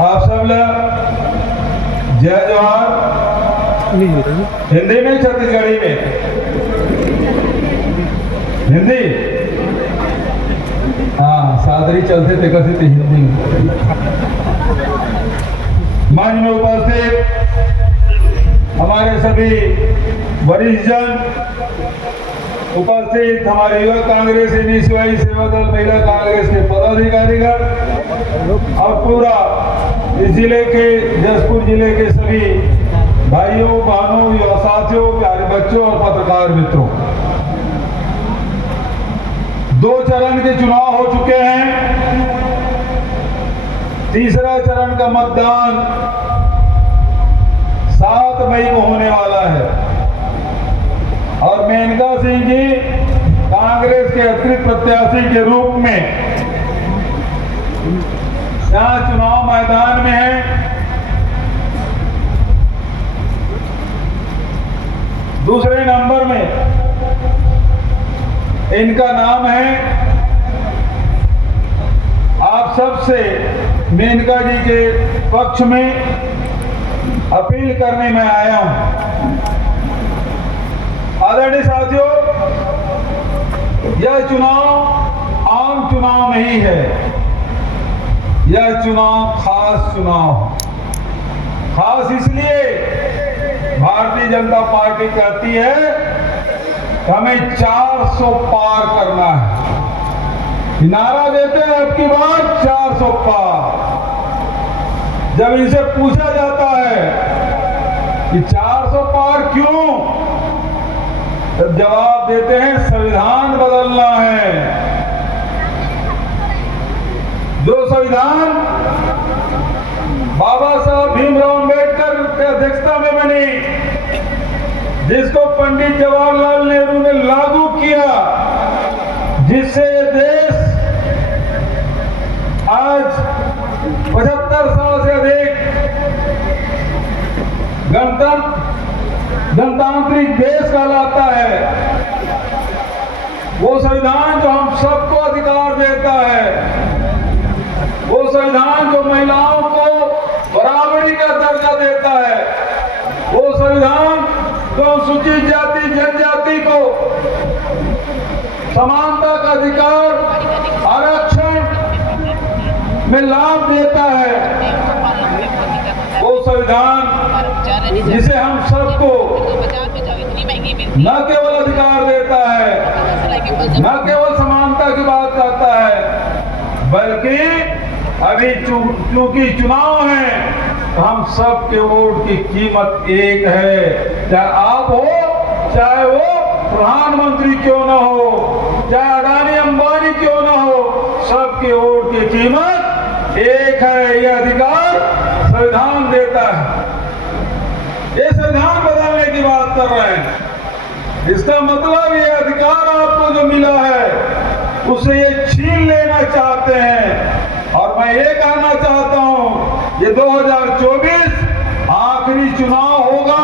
आप सब लोग जय जवाहर हिंदी में छत्तीसगढ़ी में हिंदी हाँ सादरी चलते थे कसी थे हिंदी में। मंच में उपस्थित हमारे सभी वरिष्ठ जन, उपस्थित हमारे युवक कांग्रेस निस्वाई सेवा दल महिला कांग्रेस के पदाधिकारीगण और पूरा इस जिले के जसपुर जिले के सभी भाइयों बहनों युवा साथियों प्यारे बच्चों और पत्रकार मित्रों, 2 चरण के चुनाव हो चुके हैं। तीसरा चरण का मतदान 7 मई को होने वाला है और मेनका सिंह जी कांग्रेस के अतिरिक्त प्रत्याशी के रूप में यहाँ चुनाव मैदान में है। दूसरे नंबर में इनका नाम है, आप सबसे मेनका जी के पक्ष में अपील करने में आया हूं। आदरणीय साथियों, यह चुनाव आम चुनाव नहीं है, यह चुनाव खास चुनाव है। खास इसलिए भारतीय जनता पार्टी कहती है कि हमें 400 पार करना है। नारा देते हैं अब की बार 400 पार। जब इनसे पूछा जाता है कि 400 पार क्यों, तब जवाब देते हैं संविधान बदलना है। जो संविधान बाबा साहब भीमराव अंबेडकर की अध्यक्षता में बनी, जिसको पंडित जवाहरलाल नेहरू ने लागू किया, जिससे ये देश आज 75 साल से अधिक गणतांत्रिक देश कहलाता है। वो संविधान जो हम सबको अधिकार देता है, वो संविधान जो महिलाओं को बराबरी का दर्जा देता है, वो संविधान जो अनुसूचित जाति जनजाति को समानता का अधिकार आरक्षण में लाभ देता है, वो संविधान जिसे हम सबको न केवल अधिकार देता है, न केवल समानता की बात करता है, बल्कि अभी चूंकि चुनाव है तो हम सब के वोट की कीमत एक है। चाहे आप हो, चाहे वो प्रधानमंत्री क्यों न हो, चाहे अडानी अंबानी क्यों न हो, सबके वोट की कीमत एक है। यह अधिकार संविधान देता है। ये संविधान बदलने की बात कर रहे हैं। इसका मतलब ये अधिकार आपको जो मिला है उसे ये छीन लेना चाहते हैं। और मैं ये कहना चाहता हूं, ये 2024 आखिरी चुनाव होगा,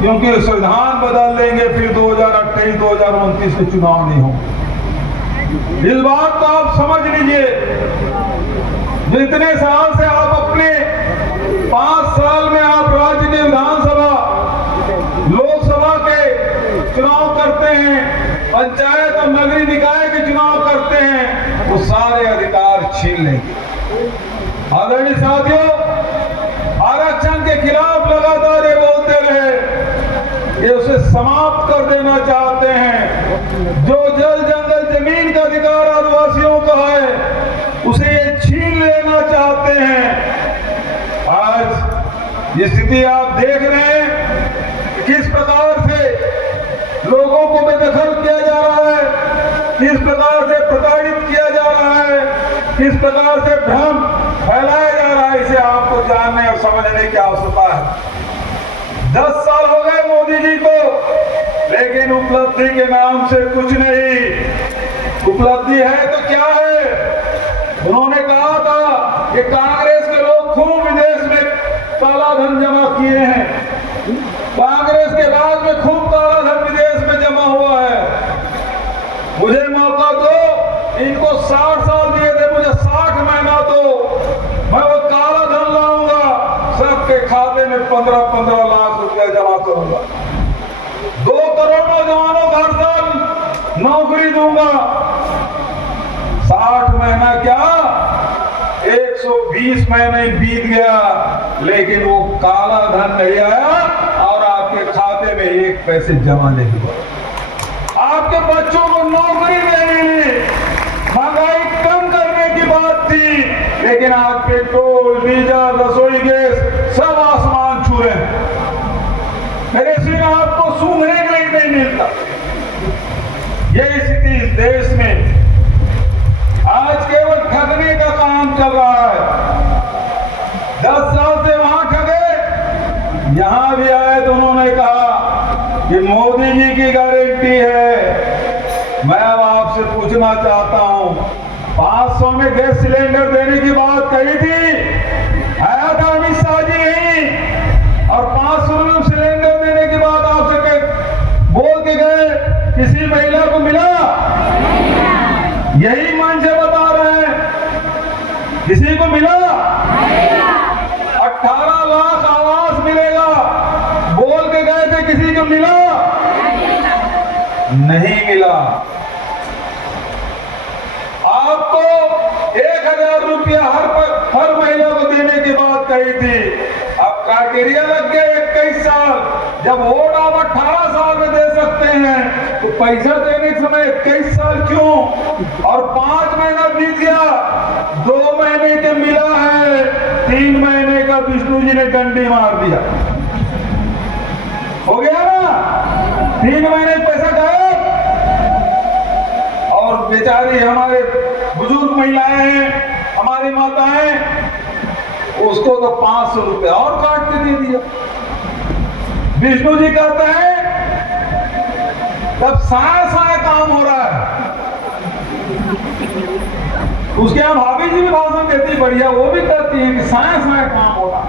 क्योंकि संविधान बदल देंगे फिर 2028 2029 के चुनाव नहीं होंगे। इस बात को आप समझ लीजिए। जितने साल से आप अपने 5 साल में आप राज्य के विधानसभा लोकसभा के चुनाव करते हैं, पंचायत और नगरीय निकाय के चुनाव करते हैं, वो सारे अधिकार छीन लेंगे। आदरणीय साथियों, आरक्षण के खिलाफ लगातार ये बोलते रहे, ये उसे समाप्त कर देना चाहते हैं। जो जल जंगल जमीन का अधिकार आदिवासियों का है, उसे ये छीन लेना चाहते हैं। आज ये स्थिति आप देख रहे हैं, किस प्रकार से लोगों को बेदखल किया जा रहा है, किस प्रकार से प्रताड़ित किया जा रहा है, किस प्रकार से भ्रम फैलाया जा रहा है। इसे आपको जानने और समझने की आवश्यकता है। 10 साल हो गए मोदी जी को, लेकिन उपलब्धि के नाम से कुछ नहीं। उपलब्धि है तो क्या है? उन्होंने कहा था कि कांग्रेस के लोग खूब विदेश में काला धन जमा किए हैं। कांग्रेस के राज में खूब काला धन विदेश में जमा हुआ है। मुझे मौका दो, इनको 60 साल दिए थे, मुझे 60 महीना दो, मैं में 15-15 लाख रुपया जमा करूंगा, 2 करोड़ नौजवानों को हर साल नौकरी दूंगा। 60 महीना क्या 120 महीने बीत गया, लेकिन वो काला धन नहीं आया और आपके खाते में 1 पैसे जमा नहीं हुआ। आपके बच्चों को नौकरी नहीं मिली, महंगाई कम करने की बात थी, लेकिन आज पेट्रोल, डीजल, रसोई गैस सब आसमान छू रहे हैं। मेरे सिर आपको सूंघने के लिए नहीं मिलता। यही स्थिति इस देश में आज केवल ठगने का काम चल रहा है। 10 साल से वहां ठगे, यहां भी आए तो उन्होंने कहा कि मोदी जी की गारंटी है। मैं अब आपसे पूछना चाहता हूं, 500 में गैस सिलेंडर देने की बात कही थी, आया था अमित शाह जी नहीं, और 500 में सिलेंडर देने की बात आपसे बोल के गए, किसी महिला को मिला? यही मन से बता रहे हैं, किसी को मिला? 18 लाख आवास मिलेगा बोल के गए थे, किसी को मिला? नहीं मिला। आपको 1000 रुपया हर महिला को देने की बात कही थी। अब क्राइटेरिया लग गया 21 साल, जब वोट आप 18 साल में दे सकते हैं तो पैसा देने के समय 21 साल क्यों? और 5 महीना बीत गया, 2 महीने के मिला है, 3 महीने का विष्णु जी ने डंडी मार दिया। हो गया ना, 3 महीने पैसा गायब। और बेचारी हमारे बुजुर्ग महिलाएं हैं, हमारी माताएं, उसको तो 500 रुपया और काट के दे दिया। विष्णु जी कहते हैं जब साया काम हो रहा है, उसके यहाँ भाभी जी भी भाषण देती बढ़िया, वो भी कहती है कि साया काम हो रहा है।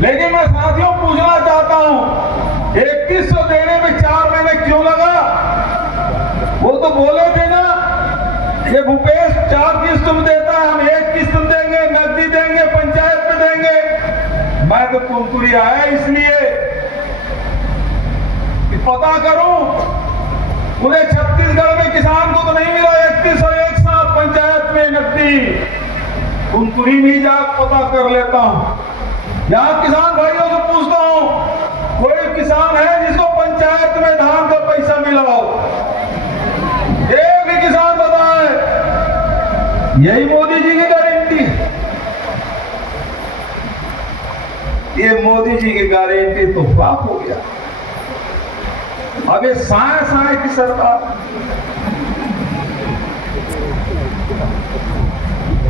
लेकिन मैं साथियों पूछना चाहता हूं, 2100 देने में 4 महीने क्यों लगा? वो तो बोले थे ना कि भूपेश 4 किस्त तुम देता है, हम 1 किस्त देंगे, नकदी देंगे, पंचायत में देंगे। मैं तो कुनकुरी आया इसलिए कि पता करूं, पूरे छत्तीसगढ़ में किसान को तो नहीं मिला 3100 एक साथ पंचायत में नकदी। कुनकुरी नहीं जा पता कर लेता हूं, यहां किसान भाइयों से पूछता हूं, कोई किसान है जिसको पंचायत में धान का पैसा मिला हो? एक भी किसान बताए। यही मोदी जी की गारंटी है। ये मोदी जी की गारंटी तो फ्लॉप हो गया। अब ये साए की सरकार,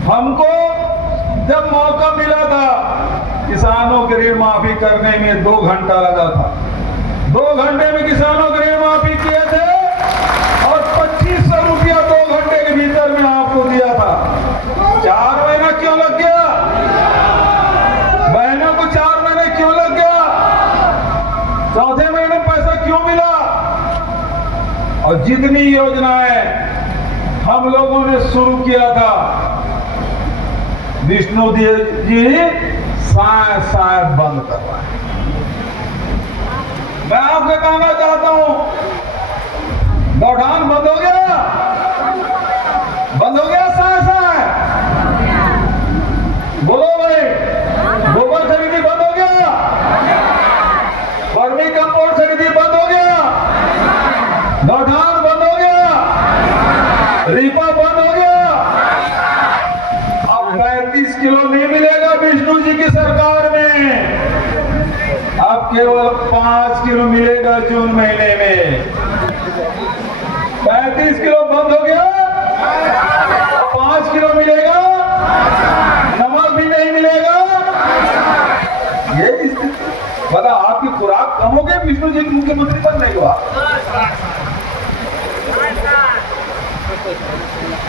हमको जब मौका मिला था किसानों की ऋण माफी करने में 2 घंटा लगा था। 2 घंटे में किसानों की ऋण माफी किए थे और 2500 रुपया 2 घंटे के भीतर में आपको दिया था। 4 महीना क्यों लग गया? बहनों को 4 महीने क्यों लग गया? चौथे महीने पैसा क्यों मिला? और जितनी योजनाएं हम लोगों ने शुरू किया था, विष्णु जी साय बंद करवाए। मैं आपसे कहना चाहता हूं, गौठान बंद हो गया, बंद हो गया साय। बोलो भाई, गोबर खरीदी बंद हो गया, वर्मी कंपोस्ट खरीदी बंद हो गया, गौठान बंद हो गया, रीपा बंद हो गया। अब 35 किलो नहीं मिलेगा विष्णु जी की सरकार में, अब केवल 5 किलो मिलेगा जून महीने में। 35 किलो बंद हो गया, 5 किलो मिलेगा, नमक भी नहीं मिलेगा। ये बता, आपकी खुराक कम हो गई विष्णु जी के मुख्यमंत्री बनने के बाद।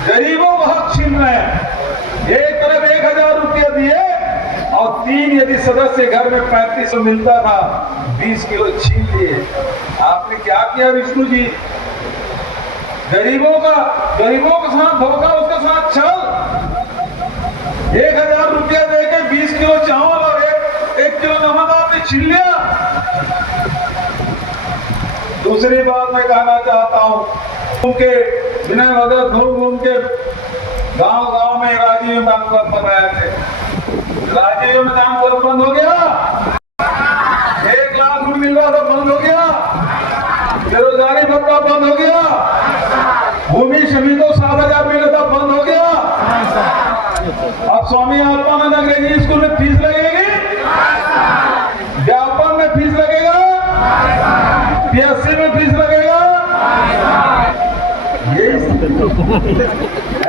गरीबों का हक छीन रहे हैं। एक तरफ 1000 रुपया दिए और 3 यदि सदस्य घर में 3500 मिलता था, 20 किलो छीन लिए। आपने क्या किया विष्णु जी? गरीबों के साथ धोखा, उसके साथ छल। 1000 रुपया किलो चावल और एक किलो नमक आपने छीन लिया। दूसरी बात मैं कहना चाहता हूं, उनके विनय भगत घूम के गांव में राजीव बैंक क्लब बनाए थे। राजीव में बैंक क्लब बंद हो गया, 1 लाख रुपये मिल रहा था, बंद हो गया। बेरोजगारी भत्ता बंद हो गया। भूमि शमी को 7,000 मिला था, बंद हो गया। अब स्वामी आत्मानंद अंग्रेजी स्कूल में फीस लगेगी, व्यापम में फीस लगेगा, PSC में फीस लगेगा। ये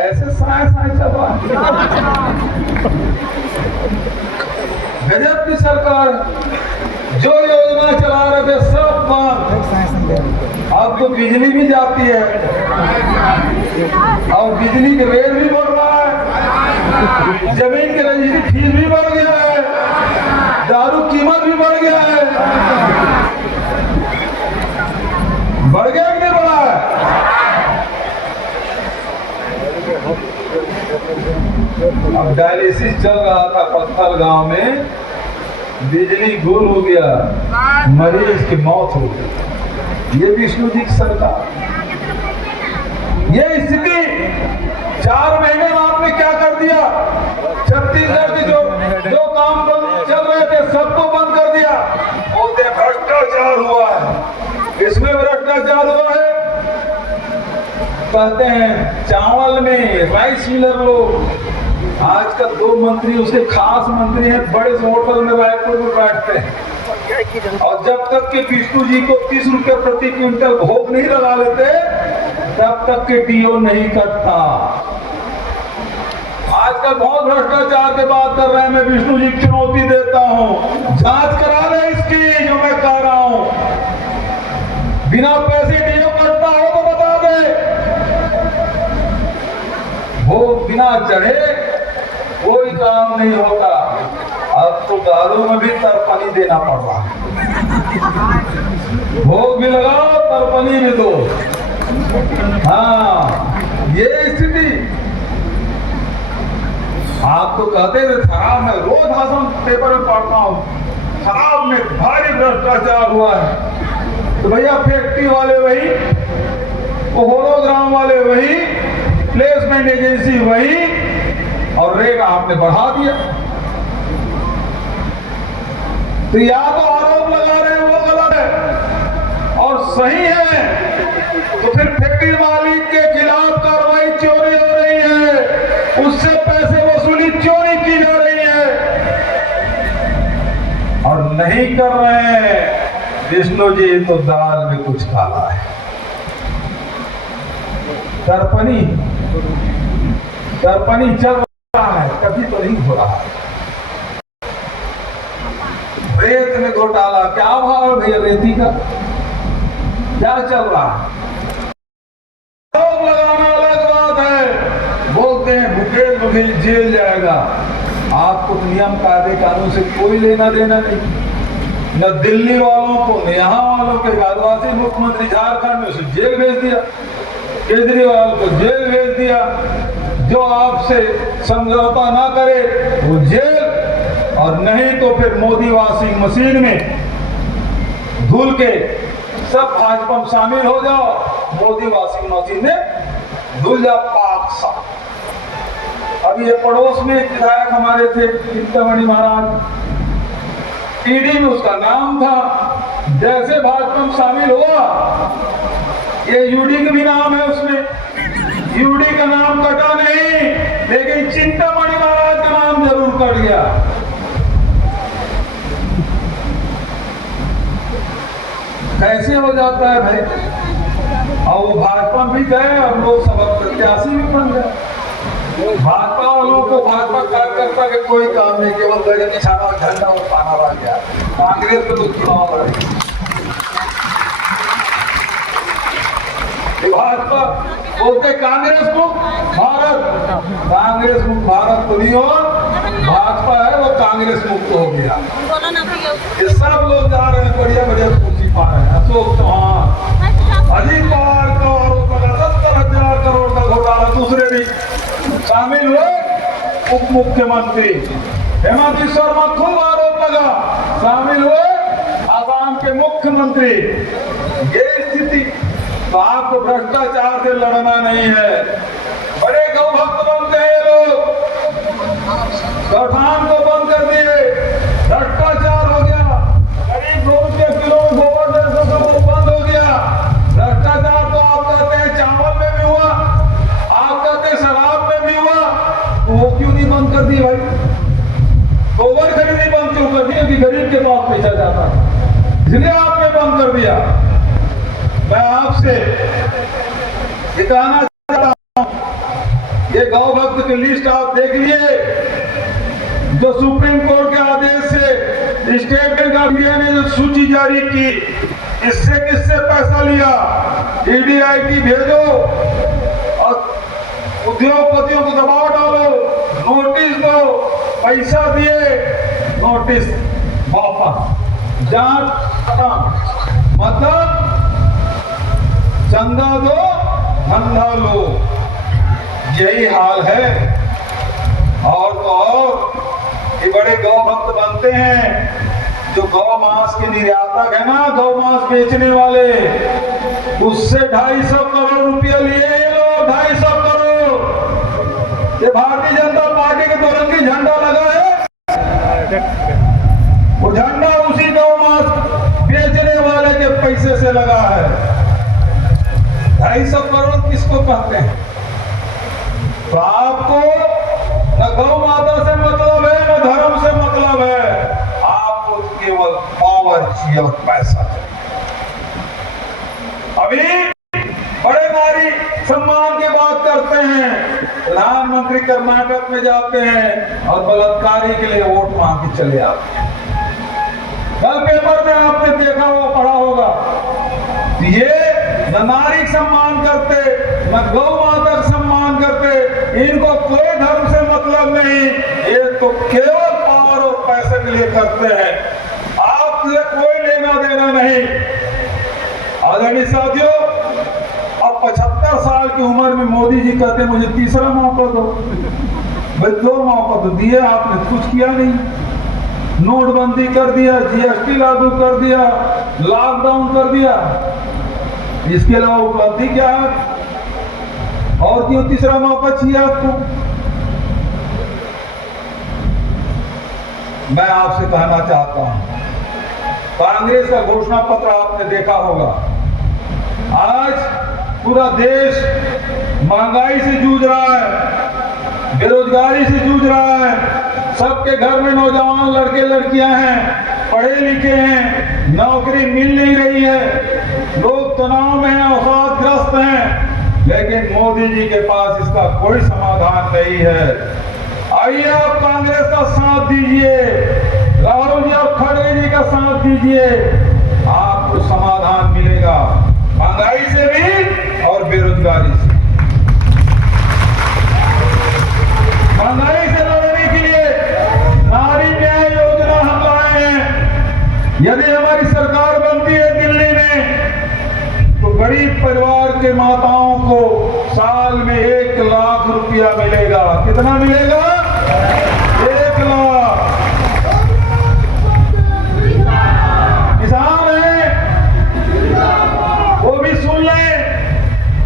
ऐसे साए चल रहा है। गजब की सरकार, जो योजना चला रहे थे सब बंद। अब तो बिजली भी जाती है और बिजली के रेट भी बढ़ रहा है, जमीन के रजिस्ट्री फीस भी बढ़ गया है, दारू कीमत भी बढ़ गया है। बढ़ गया कि नहीं बढ़ा है? अब डायलिसिस चल रहा था पत्थर गांव में, बिजली गुल हो गया, मरीज की मौत हो गई। ये विष्णु जी की सरकार, ये स्थिति 4 महीने में आपने क्या कर दिया? छत्तीसगढ़ के जो काम बंद चल रहे थे सबको बंद कर दिया। बोलते भ्रष्टाचार हुआ है, इसमें भ्रष्टाचार हुआ है। कहते हैं चावल में राइस मिलर लोग, आज का 2 मंत्री उसके खास मंत्री हैं, बड़े होटल में रायपुर में बैठते हैं, और जब तक के विष्णु जी को 30 रुपए प्रति क्विंटल भोग नहीं लगा लेते तब तक के डीओ नहीं कटता। आजकल बहुत भ्रष्टाचार की बात कर रहे हैं, मैं विष्णु जी की चुनौती देता हूं, जांच करा ले इसकी जो मैं कह रहा हूं। बिना पैसे डीओ कटता हो तो बता दे, वो बिना चढ़े कोई काम नहीं होता। अब तो दारू में भी तरपनी देना पड़ रहा है, भोग भी लगाओ तरपनी भी दो। हाँ, ये स्थिति। आप तो कहते थे शराब में, रोज भाषण पेपर में पढ़ता हूँ, शराब में भारी भ्रष्टाचार हुआ है। तो भैया फैक्ट्री वाले वही, होलोग्राम वाले वही, प्लेसमेंट एजेंसी वही, और रेट आपने बढ़ा दिया। तो या तो आरोप लगा रहे हैं वो गलत है, और सही है तो फिर फैक्ट्री मालिक के खिलाफ कार्रवाई चोरी हो रही है, उससे पैसे वसूली चोरी की जा रही है, और नहीं कर रहे हैं विष्णु जी तो दाल में कुछ काला है। तरपनी चल रहा है, कभी तो नहीं हो रहा है। रेत में घोटाला, क्या भाव है भैया रेती का, क्या चल रहा है? आरोप लगाना अलग बात है, बोलते हैं भूखेल जेल जाएगा। आपको नियम कायदे कानून से कोई लेना देना नहीं, न दिल्ली वालों को न यहाँ वालों के। आदिवासी मुख्यमंत्री झारखंड में उसे जेल भेज दिया, केजरीवाल को जेल भेज दिया, जो आपसे समझौता ना करे वो जेल, और नहीं तो फिर मोदी वॉशिंग मशीन में धुल के सब भाजपा में शामिल हो जाओ, मोदी वॉशिंग मशीन में धुल जाओ पाक साफ। अब ये पड़ोस में एक विधायक हमारे थे चिंतामणि महाराज, ईडी में उसका नाम था, जैसे भाजपा में शामिल हुआ ये यूडी का भी नाम है उसमें, यूडी का नाम कटा नहीं, लेकिन चिंतामणि महाराज का नाम जरूर कट गया। कैसे हो जाता है भाई? और वो भाजपा भी गए और लोकसभा प्रत्याशी भी बन गए। भाजपा वालों को भाजपा कार्यकर्ता के कोई काम नहीं, केवल गले निशाना और झंडा और पाना रह गया। कांग्रेस को तो चुनाव लड़े, भाजपा बोलते कांग्रेस मुक्त भारत, कांग्रेस मुक्त भारत तो नहीं हो, भाजपा है वो कांग्रेस मुक्त हो गया। ये सब लोग जा रहे हैं बढ़िया बढ़िया कुर्सी पा रहे हैं। अशोक चौहान, अजीत पवार का आरोप लगा 70,000 करोड़ का घोटाला, दूसरे भी शामिल हुए उप मुख्यमंत्री। हेमंत बिस्वा शर्मा खूब आरोप लगा, शामिल हुए आसाम के मुख्यमंत्री। ये स्थिति, तो आपको भ्रष्टाचार से लड़ना नहीं है। बड़े गौ भक्त बनते हैं लोग, गौठान को बंद कर दिए, भ्रष्टाचार हो गया, करीब 2 रुपये किलो गोबर वो बंद हो गया। भ्रष्टाचार तो आप कहते हैं चावल में भी हुआ, आप कहते हैं शराब में भी हुआ, तो वो क्यों नहीं बंद कर दी भाई? गोबर खरीदी बंद क्यों कर दी? क्योंकि गरीब के पास बेचा जाता, इसलिए आपने बंद कर दिया। मैं आपसे ये कहना चाहता हूं, ये गौ भक्त की लिस्ट आप देख लिए, जो सुप्रीम कोर्ट के आदेश से स्टेट बैंक ऑफ इंडिया ने जो सूची जारी की, इससे किससे पैसा लिया? ईडीआईटी भेजो और उद्योगपतियों को दबाव डालो, नोटिस दो, पैसा दिए, नोटिस वापस, जांच खत्म। मतलब चंदा दो, धंधा लो, यही हाल है। और तो और ये बड़े गौ भक्त बनते हैं, जो गौ मांस के निर्यातक है ना, गौ मांस बेचने वाले, उससे 250 करोड़ रुपया लिए ये लोग, 250 करोड़। ये भारतीय जनता पार्टी के तिरंगी झंडा लगा है, वो झंडा उसी गौ मांस बेचने वाले के पैसे से लगा है। 250 करोड़ किसको कहते हैं? तो आपको न गौ माता से मतलब है, न धर्म से मतलब है, आपको केवल पावर चाहिए और पैसा चाहिए। अभी बड़े नारी सम्मान की बात करते हैं, प्रधानमंत्री कर्नाटक में जाते हैं और बलात्कारी के लिए वोट मांग के चले आते हैं। कल पेपर में आपने देखा होगा, पढ़ा होगा, ये न नारी सम्मान करते, न गौ माता का सम्मान करते, इनको कोई धर्म से मतलब नहीं, ये तो केवल पावर और पैसे के लिए करते हैं, आपसे कोई लेना देना नहीं। आदरणीय साथियों, अब 75 साल की उम्र में मोदी जी कहते हैं मुझे तीसरा मौका दो। भाई 2 मौका तो दिए आपने, कुछ किया नहीं। नोटबंदी कर दिया, जीएसटी लागू कर दिया, लॉकडाउन कर दिया, इसके अलावा उपलब्धि क्या है? और क्यों तीसरा मौका चाहिए आपको? मैं आपसे कहना चाहता हूं, कांग्रेस का घोषणा पत्र आपने देखा होगा। आज पूरा देश महंगाई से जूझ रहा है, बेरोजगारी से जूझ रहा है, सबके घर में नौजवान लड़के लड़कियां हैं, पढ़े लिखे हैं, नौकरी मिल नहीं रही है, लोग तनाव में हैं, अवसादग्रस्त हैं, लेकिन मोदी जी के पास इसका कोई समाधान नहीं है। आइए आप कांग्रेस का साथ दीजिए, राहुल जी और खड़गे जी का साथ दीजिए, आपको समाधान मिलेगा महंगाई से भी और बेरोजगारी से। महंगाई से लड़ने के लिए नारी न्याय योजना हम लाए हैं। यदि हमारी सरकार बनती है दिल्ली में, तो गरीब परिवार के माताओं को साल में 1 लाख रुपया मिलेगा। कितना मिलेगा? 1 लाख। किसान है वो भी सुन लें,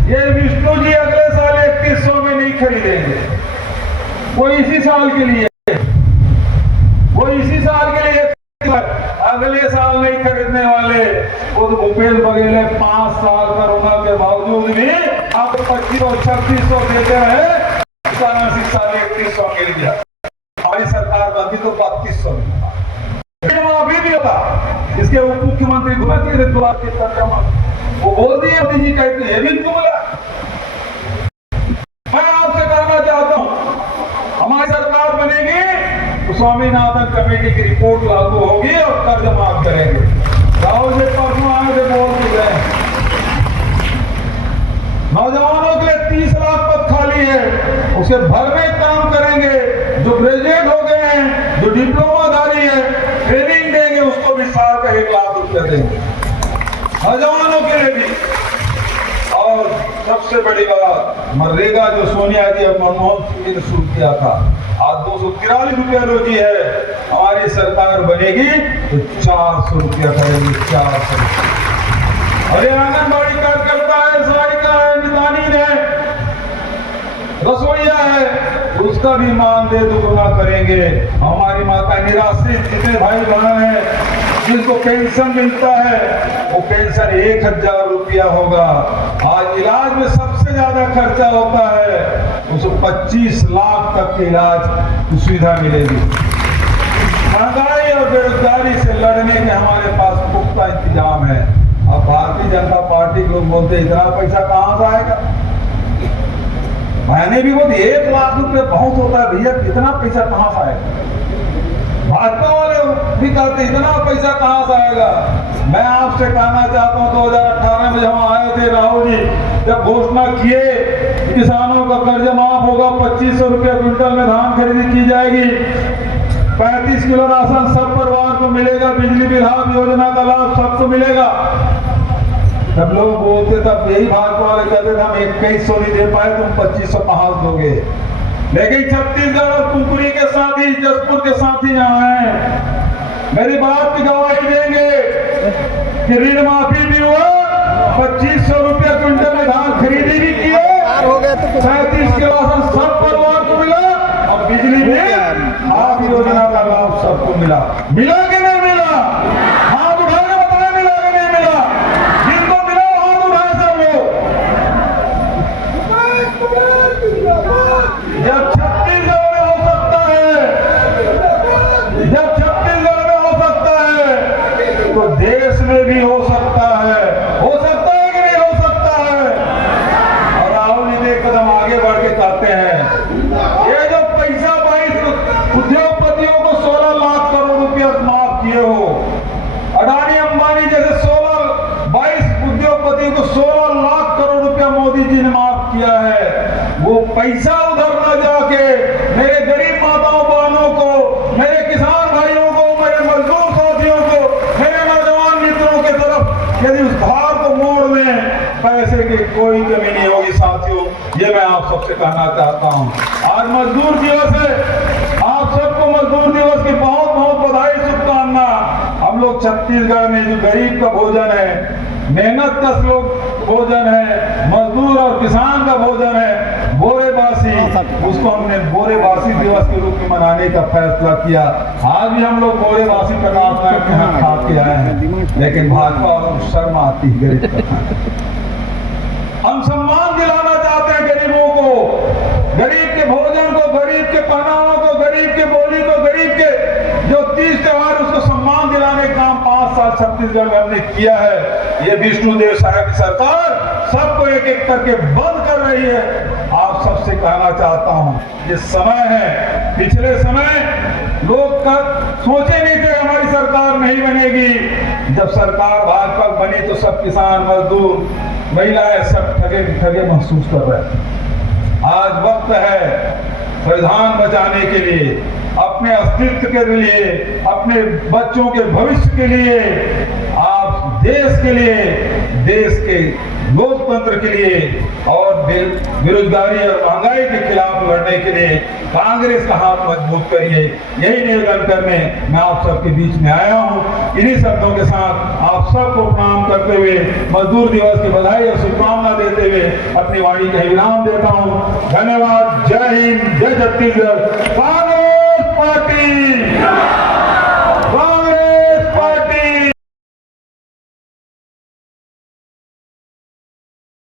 ये विष्णु जी अगले साल 3100 में नहीं खरीदेंगे, वो इसी साल के लिए, वो इसी साल के लिए, अगले साल नहीं खरीदने वाले। वो तो भूपेश बघेल 5 साल कोरोना के बावजूद भी आप 25 और 3600 देते हैं, साल 3100 मिल गया। हमारी सरकार बनती तो 3200 मिला, अभी भी होता। इसके उप मुख्यमंत्री वो बोल दिए, मोदी जी कहते हैं भी क्यों बोला? मैं आपसे कहना चाहता हूं, हमारी सरकार बनेगी तो स्वामीनाथन कमेटी की रिपोर्ट लागू होगी और कर्ज माफ करेंगे। राहुल जी परसों आए थे, बोल के गए नौजवानों के लिए 30 लाख पद खाली है, उसे भरने काम करेंगे। जो ग्रेजुएट हो गए हैं, जो डिप्लोमाधारी है, ट्रेनिंग देंगे, उसको भी साल का 1 लाख रुपया देंगे, नौजवानों के लिए भी। और सबसे बड़ी बात, मनरेगा जो सोनिया जी और मनमोहन सिंह जी ने शुरू किया था, आज 243 रुपया रोजी है। हमारी सरकार बनेगी तो 400 रुपया करेंगे, 400 रुपया। और ये आंगनबाड़ी कार्यकर्ता है, सहायिका है, निदानी है, रसोईया है, उसका भी मानदेय दुगुना करेंगे। हमारी माता निराश्रित जितने भाई बहन हैं जिनको पेंशन मिलता है, वो पेंशन 1000 रुपया होगा। आज इलाज में सबसे ज्यादा खर्चा होता है, उसको 25 लाख तक के इलाज की सुविधा मिलेगी। महंगाई और बेरोजगारी से लड़ने के हमारे पास पुख्ता इंतजाम है। अब भारतीय जनता पार्टी के लोग बोलते इतना पैसा कहां से आएगा। मैंने भी बोली 1 लाख रुपए बहुत होता है भैया, कितना पैसा कहां से आएगा। भाजपा वाले भी कहते इतना पैसा कहां से आएगा। मैं आपसे कहना चाहता हूं 2018 में जब आए थे राहुल जी, जब घोषणा किए किसानों का कर्ज माफ होगा, 2500 रुपया क्विंटल में धान खरीदी की जाएगी, 35 किलो राशन सब परिवार को मिलेगा, बिजली विभाग योजना का लाभ सबको मिलेगा। जब लोग बोलते तब यही भाजपा वाले कहते थे हम 2100 नहीं दे पाए, तुम 2500 कहां दोगे। लेकिन छत्तीसगढ़ और कुनकुरी के साथी, जसपुर के साथी यहाँ हैं, मेरी बात की गवाही देंगे कि ऋण माफी भी हुआ, 2500 रुपया क्विंटल में धान खरीदी भी की है, 37 किलो राशन सब परिवार को मिला, और बिजली बिल आप योजना का लाभ सबको मिला। मिला कि नहीं मिला? हाथ उठा के बताए मिला कि नहीं मिला? जिनको मिला हाथ उठाए सब लोग। जब छत्तीसगढ़ में हो सकता है, जब छत्तीसगढ़ में हो सकता है तो देश में भी हो सकता है। हो सकता है कि नहीं हो सकता है? और राहुल जी एक कदम आगे बढ़ के कहते हैं ये जो पैसा 22 उद्योगपतियों को 16 लाख करोड़ रुपया माफ किए हो, अडानी अंबानी जैसे 22 उद्योगपतियों को 16 लाख करोड़ रुपया मोदी जी ने माफ किया है। वो पैसा उधर न जाके मेरे गरीब माताओं बहनों को, मेरे किसान भाइयों को, मेरे मजदूर साथियों को, मेरे नौजवान मित्रों के तरफ यदि उस धार को मोड़ दें, पैसे की कोई कमी नहीं होगी। साथियों, ये मैं आप सबसे कहना चाहता हूँ। आज मजदूर दिवस है, आप सबको मजदूर दिवस की बहुत बहुत बधाई, शुभकामना। हम लोग छत्तीसगढ़ में जो गरीब का भोजन है, मेहनत कश लोग भोजन है, मजदूर और किसान का भोजन है, बोरेबासी, उसको हमने बोरेबासी दिवस के रूप में मनाने का फैसला किया। आज भी हम लोग बोरेबासी का नाम खा के आए हैं, लेकिन भाजपा और शर्म आती है गरीब का खाना। हम सम्मान दिलाना चाहते हैं गरीबों को, गरीब के भोजन को, गरीब के पहनावों को, गरीब के बोली को, गरीब के जो 30 त्योहार उसको सम्मान दिलाने का काम 5 साल छत्तीसगढ़ में हमने किया है। ये विष्णुदेव साहब की सरकार सबको एक एक करके बंद कर रही है। आप सबसे कहना चाहता हूँ, ये समय है, पिछले समय लोग सोचे नहीं थे हमारी सरकार नहीं बनेगी। जब सरकार भाजपा बनी तो सब किसान, मजदूर, महिलाएं सब ठगे ठगे महसूस कर रहे हैं। आज वक्त है संविधान बचाने के लिए, अपने अस्तित्व के लिए, अपने बच्चों के भविष्य के लिए, आप देश के लिए, देश के लोकतंत्र के लिए और बेरोजगारी और महंगाई के खिलाफ लड़ने के लिए कांग्रेस का हाथ मजबूत करिए। यही निवेदन करने मैं आप सबके बीच में आया हूँ। इन्हीं शब्दों के साथ आप सबको प्रणाम करते हुए, मजदूर दिवस की बधाई और शुभकामना देते हुए अपनी वाणी का विराम देता हूँ। धन्यवाद। जय हिंद, जय छत्तीसगढ़।